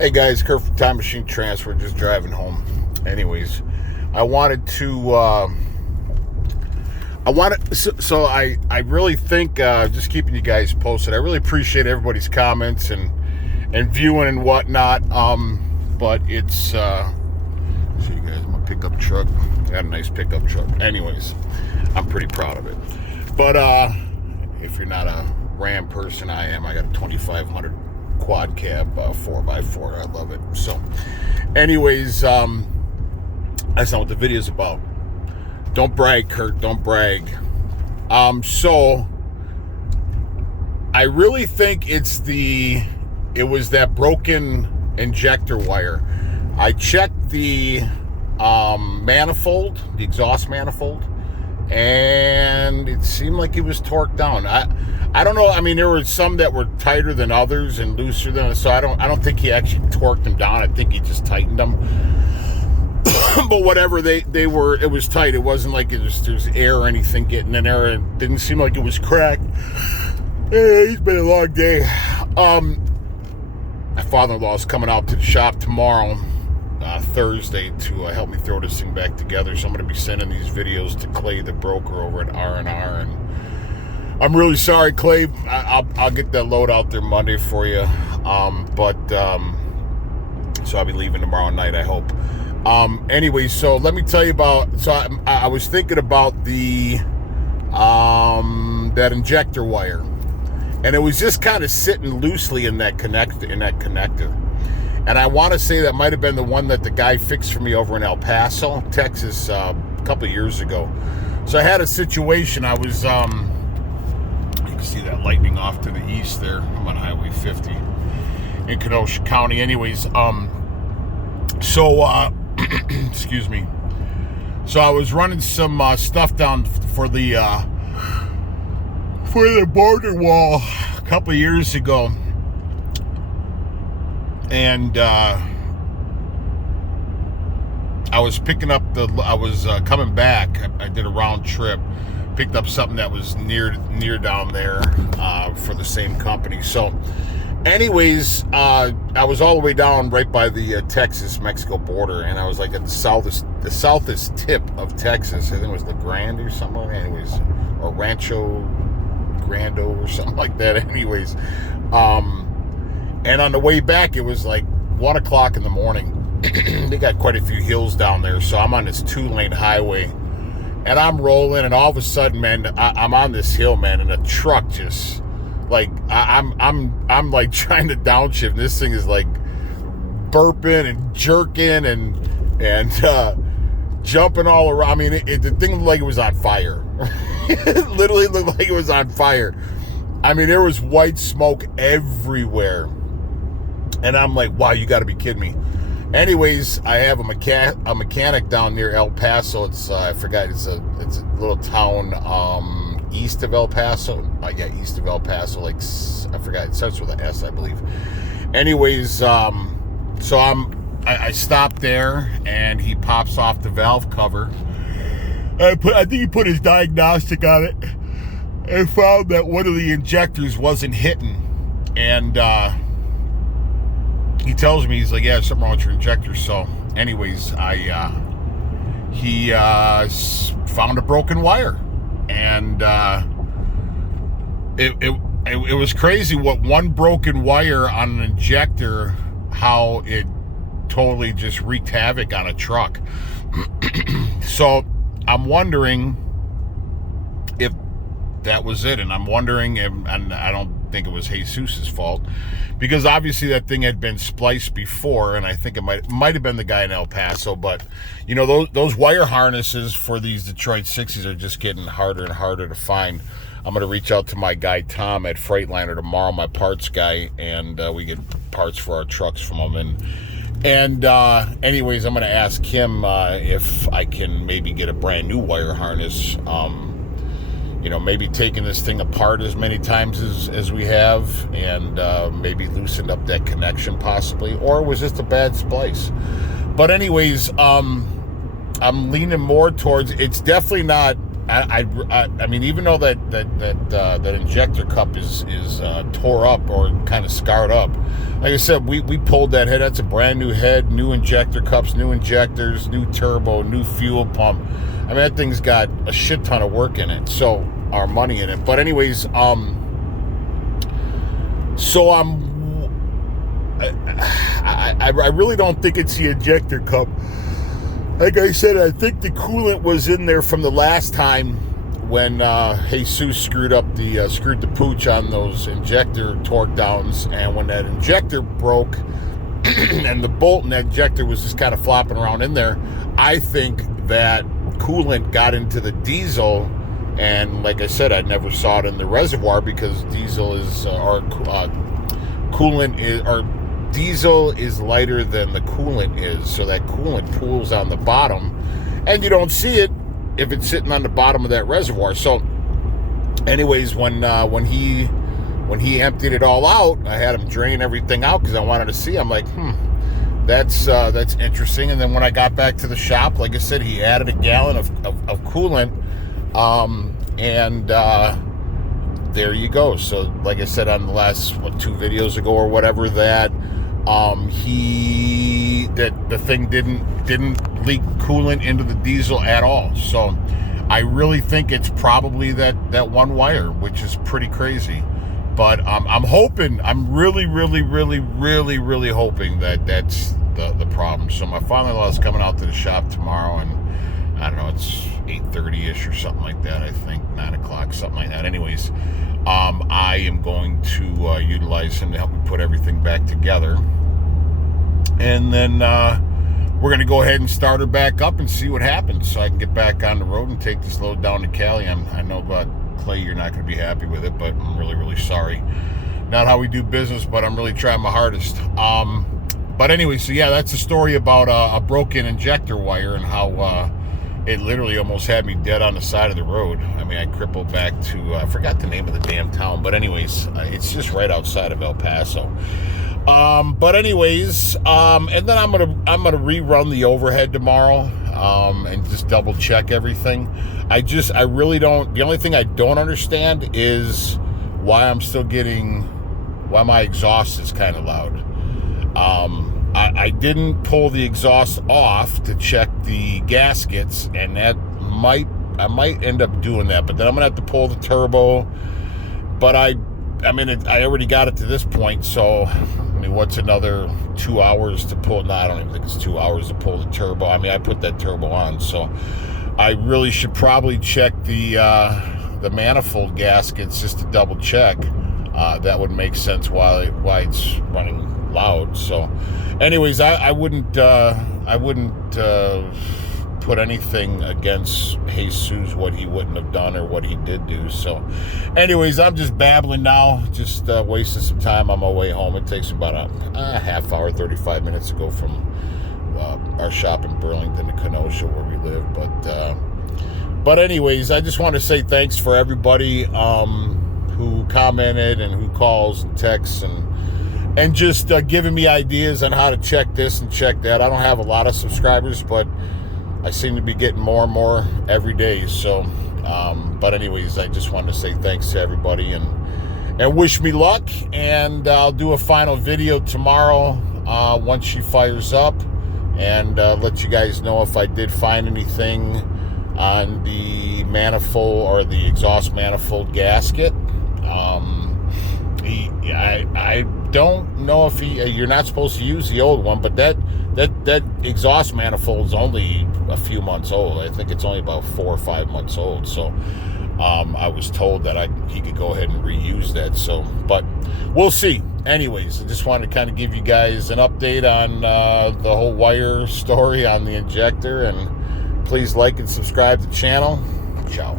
Hey guys, Kurt from Time Machine Transfer, just driving home. Anyways, I really think, just keeping you guys posted. I really appreciate everybody's comments and viewing and whatnot. But it's, see you guys, my pickup truck. I got a nice pickup truck. Anyways, I'm pretty proud of it. But, if you're not a Ram person, I am. I got a 2500 quad cab 4x4. I love it. So anyways, that's not what the video is about. Don't brag, Kurt, don't brag. So I really think it was that broken injector wire. I checked the manifold, the exhaust manifold, and it seemed like it was torqued down. I don't know. I mean, there were some that were tighter than others and looser than others, so I don't think he actually torqued them down. I think he just tightened them. But whatever, they were, it was tight. It wasn't like there's air or anything getting in there. It didn't seem like it was cracked. It's been a long day. My father-in-law is coming out to the shop tomorrow, Thursday, to help me throw this thing back together. So I'm going to be sending these videos to Clay, the broker over at R&R, and I'm really sorry, Clay. I'll get that load out there Monday for you. So I'll be leaving tomorrow night, I hope. Anyway, so let me tell you about. So I was thinking about that injector wire, and it was just kind of sitting loosely in that connector. And I want to say that might have been the one that the guy fixed for me over in El Paso, Texas, a couple of years ago. So I had a situation. I was you can see that lightning off to the east there. I'm on Highway 50 in Kenosha County. Anyways, excuse me. So I was running some stuff down for the border wall a couple of years ago, and I was picking up coming back. I did a round trip, picked up something that was near down there for the same company. So anyways, I was all the way down right by the Texas-Mexico border, and I was like at the southest tip of Texas. I think it was La Grande or something like that. Anyways, or Rancho Grande or something like that. Anyways, and on the way back, it was like 1 o'clock in the morning. They got quite a few hills down there, so I'm on this 2-lane highway, and I'm rolling, and all of a sudden, man, I'm on this hill, man, and a truck just, like, I'm like trying to downshift, and this thing is like burping and jerking and jumping all around. I mean, the thing looked like it was on fire. It literally looked like it was on fire. I mean, there was white smoke everywhere, and I'm like, wow, you got to be kidding me. Anyways, I have a mechanic down near El Paso. It's I forgot. It's a little town east of El Paso. East of El Paso. Like, I forgot. It starts with an S, I believe. Anyways, so I stopped there, and he pops off the valve cover. I think he put his diagnostic on it and found that one of the injectors wasn't hitting, and he tells me, he's like, yeah, something wrong with your injector. So anyways, he found a broken wire, and it was crazy what one broken wire on an injector, how it totally just wreaked havoc on a truck. So I'm wondering if that was it, and I'm wondering if, and I don't think it was Jesus's fault, because obviously that thing had been spliced before, and I think it might have been the guy in El Paso. But you know, those wire harnesses for these Detroit 60s are just getting harder and harder to find. I'm going to reach out to my guy Tom at Freightliner tomorrow, my parts guy, and we get parts for our trucks from him. And anyways, I'm going to ask him if I can maybe get a brand new wire harness. You know, maybe taking this thing apart as many times as we have, and maybe loosened up that connection possibly, or it was just a bad splice. But anyways, I'm leaning more towards, it's definitely not I mean, even though that injector cup is tore up or kind of scarred up, like I said, we pulled that head. That's a brand new head, new injector cups, new injectors, new turbo, new fuel pump. I mean, that thing's got a shit ton of work in it, so our money in it. But anyways, so I really don't think it's the injector cup. Like I said, I think the coolant was in there from the last time when Jesus screwed the pooch on those injector torque downs, and when that injector broke and the bolt in that injector was just kind of flopping around in there, I think that coolant got into the diesel. And like I said, I never saw it in the reservoir because diesel is diesel is lighter than the coolant is, so that coolant pools on the bottom, and you don't see it if it's sitting on the bottom of that reservoir. So, anyways, when he emptied it all out, I had him drain everything out because I wanted to see. I'm like, that's interesting. And then when I got back to the shop, like I said, he added a gallon of coolant, and there you go. So, like I said on the last 2 videos ago or whatever, that the thing didn't leak coolant into the diesel at all. So I really think it's probably that one wire, which is pretty crazy. But I'm hoping, I'm really hoping that that's the problem. So my father-in-law is coming out to the shop tomorrow, and I don't know, it's 8:30-ish or something like that, I think, 9 o'clock, something like that. Anyways, I am going to utilize him to help me put everything back together. And then we're going to go ahead and start her back up and see what happens, so I can get back on the road and take this load down to Cali. I know about Clay, you're not going to be happy with it, but I'm really sorry. Not how we do business, but I'm really trying my hardest. But anyway, so yeah, that's a story about a broken injector wire and how it literally almost had me dead on the side of the road. I mean, I crippled back to, I forgot the name of the damn town, but anyways, it's just right outside of El Paso. But anyways, and then I'm gonna rerun the overhead tomorrow, and just double check everything. I really don't, the only thing I don't understand is why my exhaust is kind of loud. I didn't pull the exhaust off to check the gaskets, and I might end up doing that, but then I'm gonna have to pull the turbo. But I already got it to this point, so I mean, what's another 2 hours to pull? No, I don't even think it's 2 hours to pull the turbo. I mean, I put that turbo on, so I really should probably check the manifold gaskets just to double check. That would make sense why it's running loud. So anyways, I wouldn't put anything against Jesus, what he wouldn't have done or what he did do. So anyways, I'm just babbling now, just wasting some time on my way home. It takes about a half hour, 35 minutes to go from our shop in Burlington to Kenosha where we live. But anyways, I just want to say thanks for everybody who commented and who calls and texts and just giving me ideas on how to check this and check that. I don't have a lot of subscribers, but I seem to be getting more and more every day. So, but anyways, I just wanted to say thanks to everybody and wish me luck. And I'll do a final video tomorrow once she fires up, and let you guys know if I did find anything on the manifold or the exhaust manifold gasket. I don't know if you're not supposed to use the old one, but that exhaust manifold is only a few months old. I think it's only about 4 or 5 months old. So I was told that he could go ahead and reuse that. So, but we'll see. Anyways, I just wanted to kind of give you guys an update on the whole wire story on the injector, and please like and subscribe to the channel. Ciao.